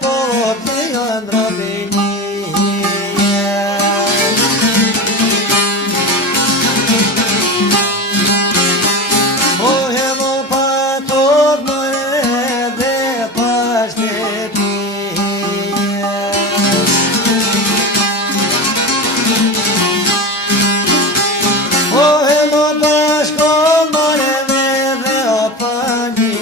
po të janë robini. Po hedho pa tot more dhe pa shteti. Po hedho pa shkoll more dhe o pani.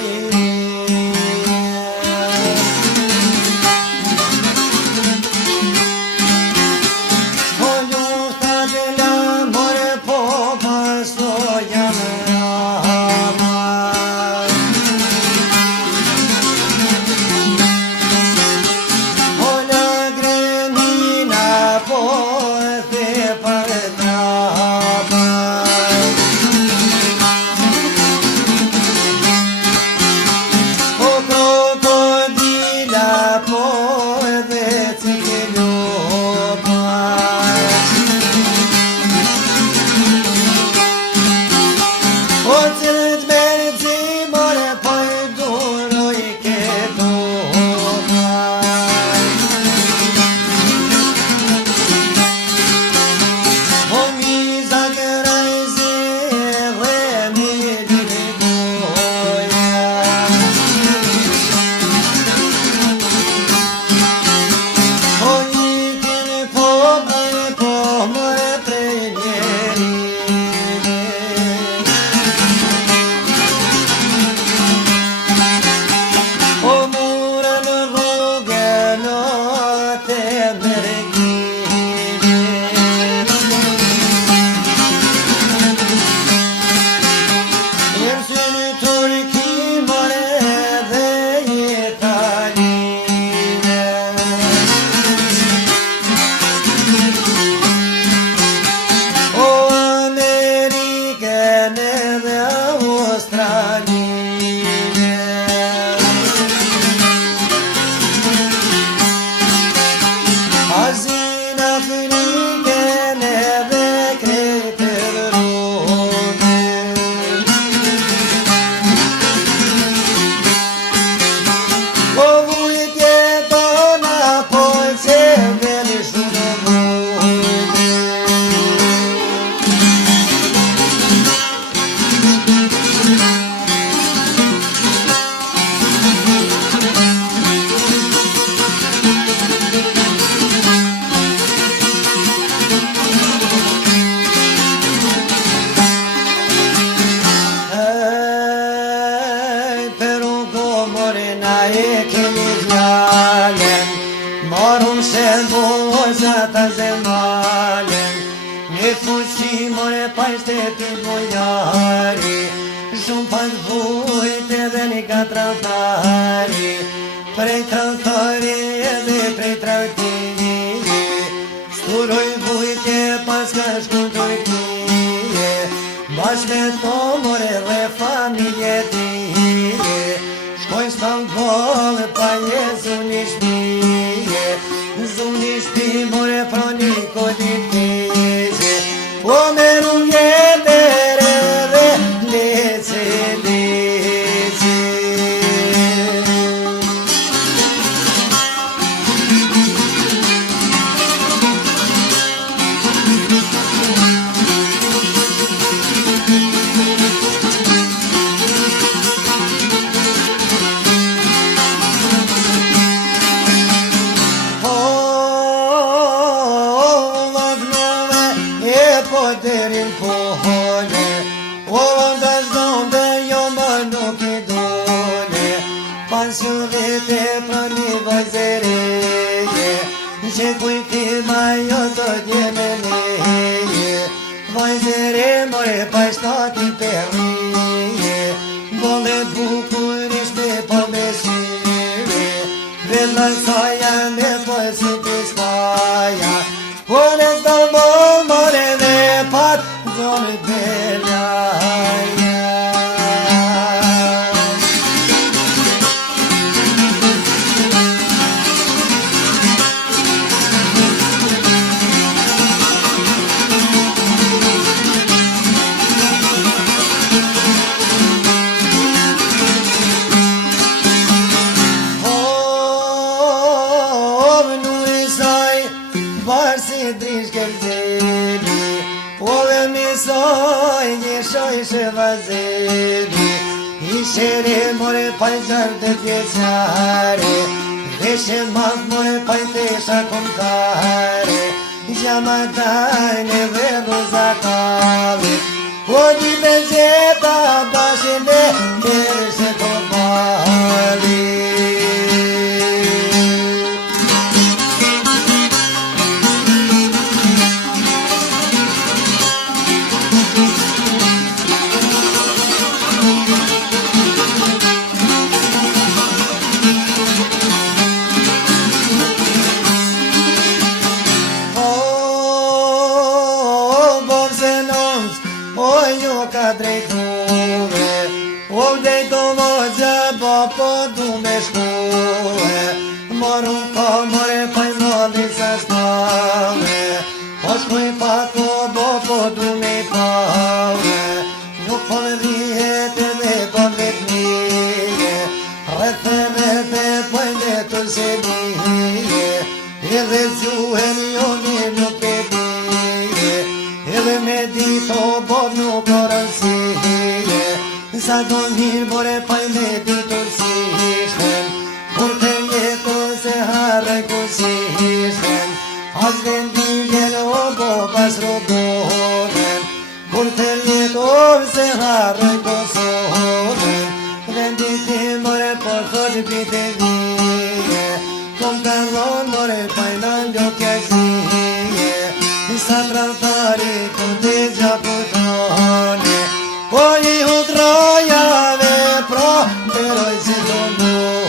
Marun se bozata zemalen, ne fuqi more pa shteti bojari, shumë pas vujt edhe një katratari, prej traktari edhe prej traktije, shturoj vujtje pas ka shkuntoj tije, bashkë me to more dhe familje tije, shkoj s'tangollë pa jezu një shpije, zuni shpi more pra një kodit tije, po meru mjetere dhe lece lece. Derin pohole, Olandash donde jo më nuk I dole, pensionete pra një vajzereje, që kujtima jo të djeme leje, vajzere more pa shtati perrije, bole bukur ishte po me syre, vella saja me pësi piskaja, One is the more than pot gonna be drish kërzeli O dhe misoj një shojshë vazeli Ishe re more pajzar të vjeqare Veshe madh more pajtesha kumkare Gjama tajne dhe rozakale O di bezeta bashine kërse të bali ka drejtove O drejtovo gjaba po du me shkove Moru ka more paj mali sa shkave Po shkuj pa ko bo po du me pave Nuk po në dhijet edhe po vetmije Rete pojnë të se dhije Edhe gjuhen jo një nuk e dhije Edhe me dito bo nuk o rënsije Sa do mirë more paj me dito sishten Kur të jeto se harre ku sishten As vendinjen o bo pas rodohen Kur të jeto se harre ku sohen Venditi more po thot bite vije Kom të dhon more paj në ljokja zije Sa trafari ku të gjaputone Po i hutrojave pro Peroj si do mune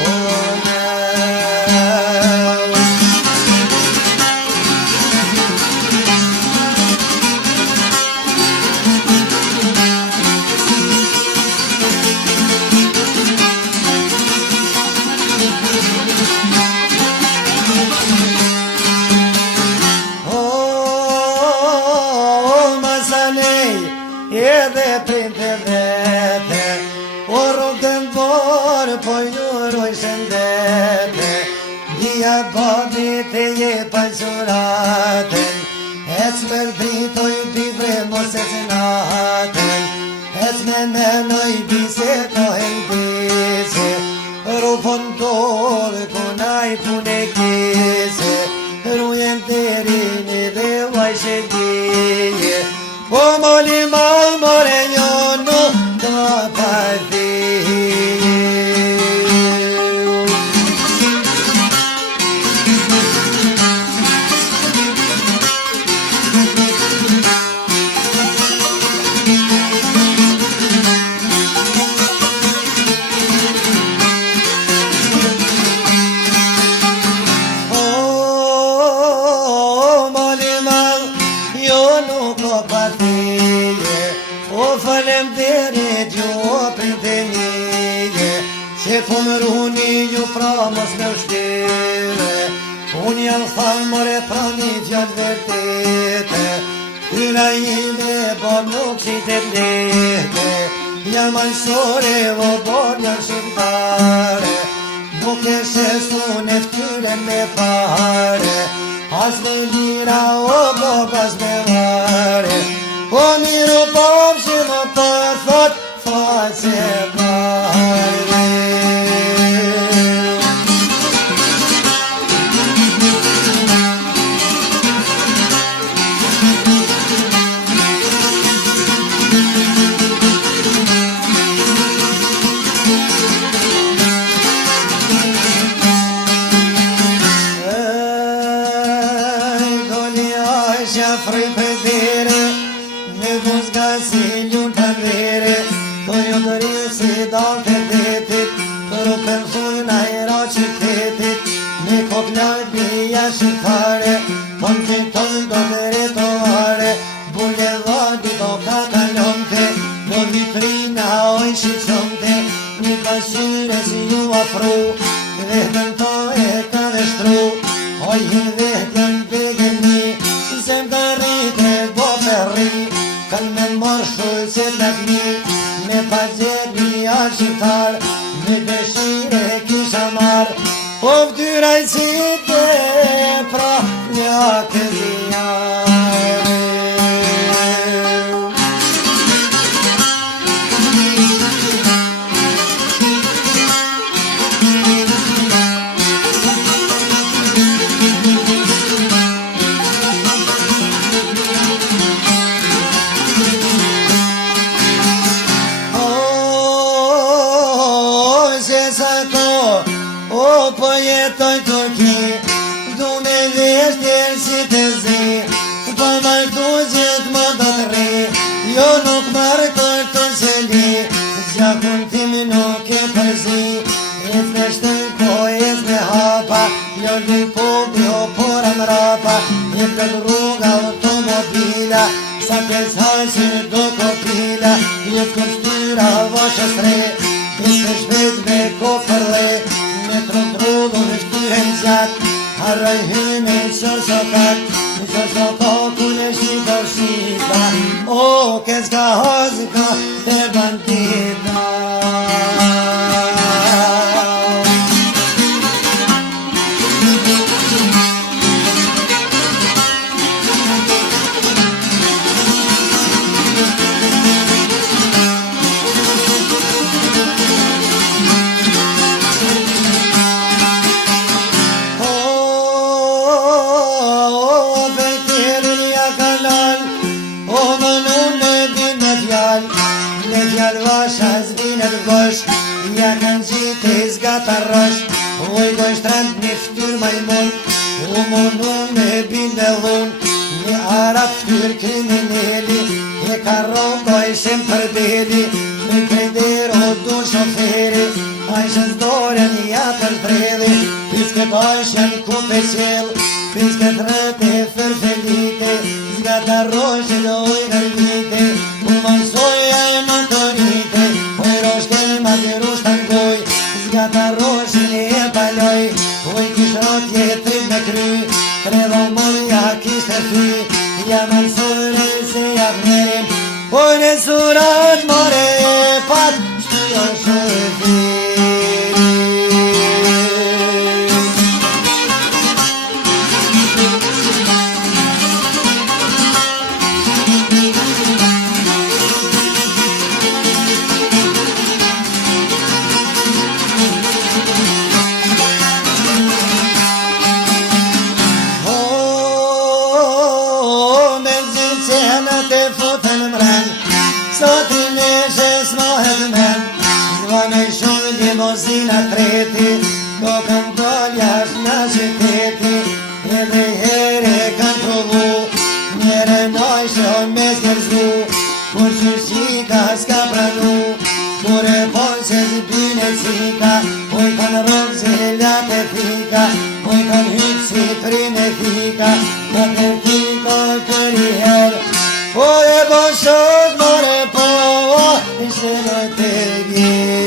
Edhe printe vete O rogën borë po juroj shëndete Dhia babit e je pajsuraten Ec me dritoj bivre mos e cinaten Ec me menoj bise kohen bise Rupon dole kunaj pune kise Rujen terini dhe vajshe dije O moli mal more njonu ka parti O moli mal njonu ka parti O falem deri gjo printe nije Që po më runi ju pra mos me ushtire Unë jam thamë more pra një gjallë vërtete Tyra ime bo nuk qitet lete Jam ansore o bor jam shqiptare Nuk e shesu në ftyre me fare As me lira o bo pas me vare O miru pom që më përthot Faqe barë Doni Aisha frij për dire Me buzga si ljun të vere Të ju të rinë si dal të detit Të rupen thuj në hera qytetit Me koklar bia shqiptare Ton që ton do të retovare Bulevadi do ka kalonte Do vitrina oj shqipshonte Një pashyre si ju afru Vetën to e ka veshtru Oj vetën begeni Se më ka rrite bo përri Kanë me morshu se të këni Me pazet një shqiptar Me dëshire kisha mar Po vdyraj si te pra një këzia po jetoj Turki, du me veshtjer si të zi, po martu gjithë më do të ri, jo nuk marë kërë të seli, zjakun tim nuk e përzi, jetë me shtënko, jetë me hapa, jo një pop, jo pora më rapa, jetë të rruga automobila, sa pes hajsir do kopila, jetë konstyra vashës re, jetë shpet me kopërle, me trotrullur në shtyren gjatë, harroj hyme që sokat, që sotoku në shqita shqita, o, kes ka hozka të bandita. Ja kanë gjitë e zgata rësh, oj do shtrand një ftyr majmun, u mundu me binde lun, një arab ftyr krimineli, e ka rogoj shem për deli, me krejder o du shoferi, a ishën zdore një atër dreli, pisket ojshën kupe qel, pisket rëte fërfelite, zgata rësh e loj gërbite, u mansoja e motorite, oj roshkel ma diru shtangoj, zgata roshin e paloj, oj kishrot jetrit me kry, tredo mënja kishte fy, ja mansore se jak merim, oj në surat more pat, shtujo shëfiri. Limozina treti, kokën doljash në qyteti, edhe here kanë provu, njere nojshë o me zgërzu, kur shqita s'ka pranu, kur e ponqes dyne cika, oj kanë rogë zhelat e fika, oj kanë hypë si prime fika, në përtiko për i herë, oj e bo shok more po, ishte në të gjeri.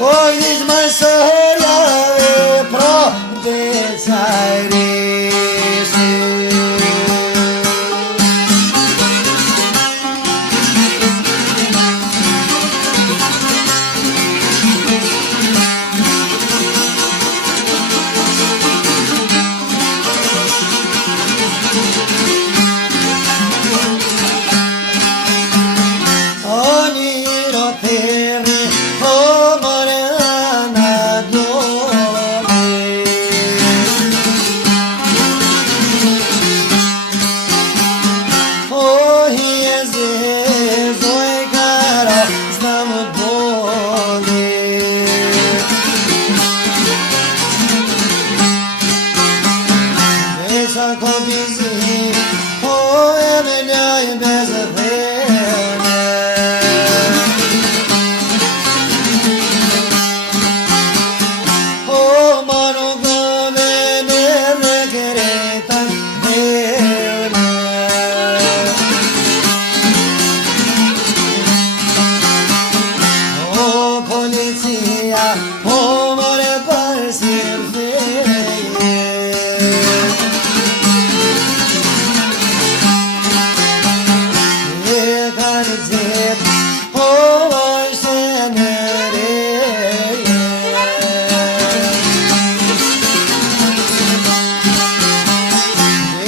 Oj, nish më sërja e pro dhe cajrishti.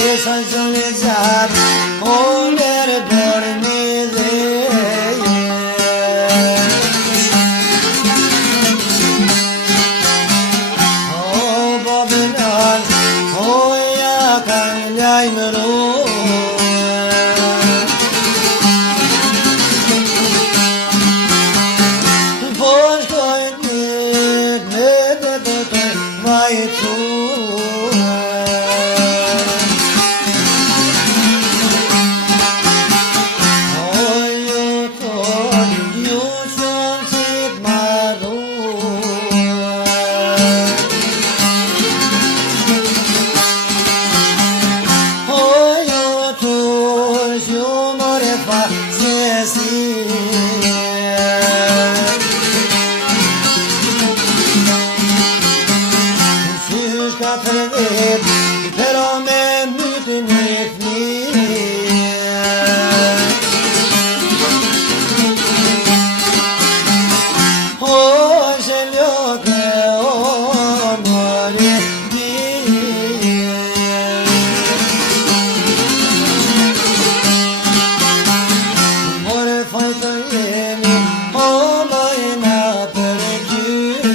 Esa gjone gjatë, o nere bërë një dheje. O babinan, o ja kanë lajmëru. Po shkojnë njët me të të vajtu. Pero me mytën e fëmijë. O zheljoke, o more bije. More fajtë jemi, o mojna për gjyje.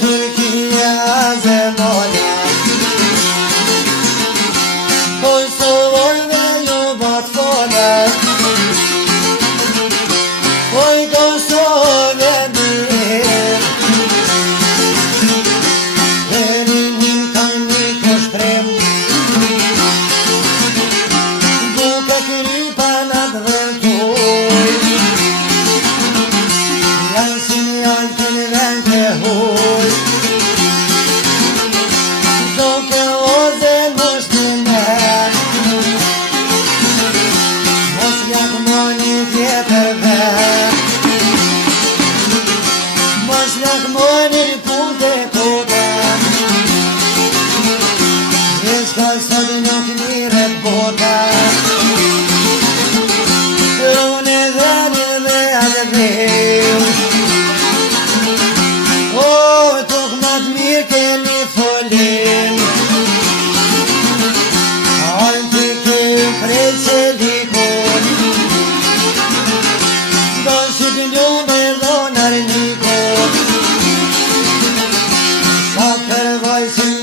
Turquia, Zemola. si